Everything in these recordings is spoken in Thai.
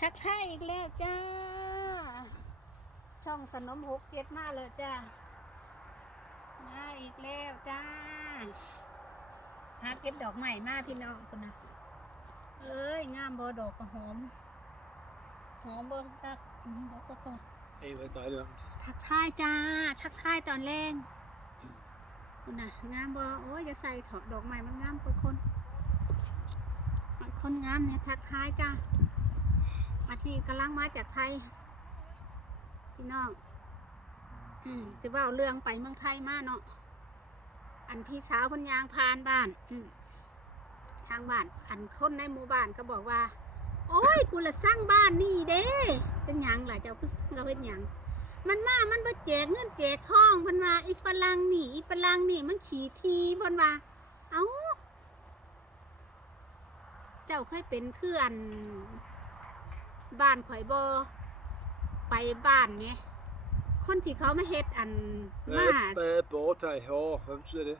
ทักทายอีกแล้วจ้า ช่องสนมหกเจ็ดมาเลยจ้ามาอีกแล้วจ้า หาเก็บดอกใหม่มาพี่น้องคนนะเอ้ย งามบอดอกกระหอม หอมบอตักอืมดอกกระหอม Ej, hvor er det dejligt varmt. ทักทายจ้า ทักทายตอนแรงคุณน่ะงามบอโอ้ยจะใส่เถอะดอกใหม่มันงามกว่าคนมันคนงามเนี่ยทักทายจ้า อาทีกำลังมาจากไทย พี่น้องอืมสิว่าเรื่องไปเมืองไทยมาเนาะอันพี่สาวคนยางพานบ้าน อืทางบ้าน อันคนในหมู่บ้านก็บอกว่า โอ้ยกูละสร้างบ้านนี่เด้เป็นหยังหล่ะเจ้าคือสร้างก็เป็นหยังมันมา มันบ่แจกเงินแจกทองพิ่นว่าไอ้ฝรั่งนี่ไอ้ฝรั่งนี่มันขี่ทีพิ่นว่าเอ้า เจ้าเคยเป็นคืออัน บ้านข่อยบ่ไปบ้านไงคนที่เขามาเฮ็ดอันมา Hvad er borgtag herovre? Hvad betyder det?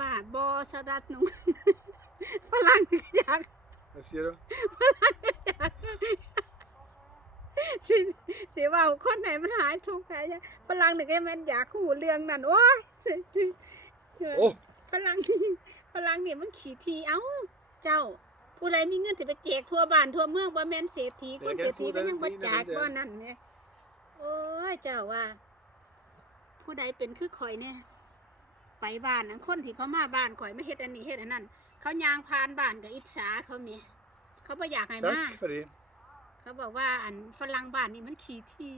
บ้านบ่สะดัดหนุ่ม ฝรั่งก็อยาก Hvad siger du? สิสิว่าคนไหนมันหายทุกข์หายยากฝรั่งนี่ก็มันอยากหูเรื่องนั้นโอ้ย Åh, ฝรั่งฝรั่งเนี่ยมันขี่ทีเอ้า เจ้า ผู้ใดมีเงินจะไปแจกทั่วบ้านทั่วเมืองบ่แม่นเศรษฐีคนเศรษฐีก็ยังบ่แจกบ่นั่นแหมโอ้ยเจ้าว่า ผู้ใดเป็นคือข่อยเนี่ยไปบ้านนั้นคนที่เขามาบ้านข่อยไม่เฮ็ดอันนี้เฮ็ดอันนั้นเขายางพานบ้านกับอิจฉาเขาเมียเขาบ่อยากให้มา tak for det. เขาบอกว่า อันฝรั่งบ้านนี่มันขี่ที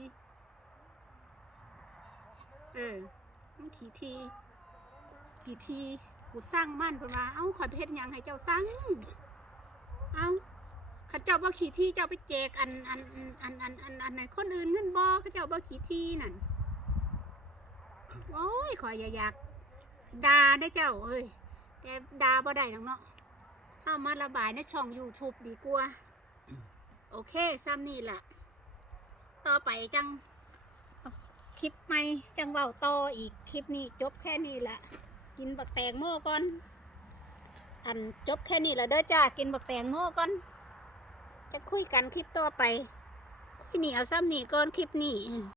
เออมันขี่ทีขี่ทีกูสร้างมันเพิ่นว่าเอ้าข่อยไปเฮ็ดหยังให้เจ้าสั่ง เอ้าข้าเจ้าบ่ขี่ที่เจ้าไปแจกอันอันอันอันอันอันไหนคนอื่นเงินบ่ข้าเจ้าบ่ขี่ที่นั่นโอ้ยขอยอย่าอยากด่าได้เจ้าเอ้ยแต่ด่าบ่ได้ดอกเนาะเฮามาระบายในช่อง YouTube ดีกว่า โอเคซ้ำนี่แหละต่อไปจังคลิปใหม่จังเว้าต่ออีกคลิปนี้จบแค่นี้แหละกินบักแตงโม่ก่อน อันจบแค่นี้แหละเด้อจ้ากินบักแตงโง่ก่อน จะคุยกันคลิปต่อไป คุยนี่เอาซ้ำนี่ก่อนคลิปนี้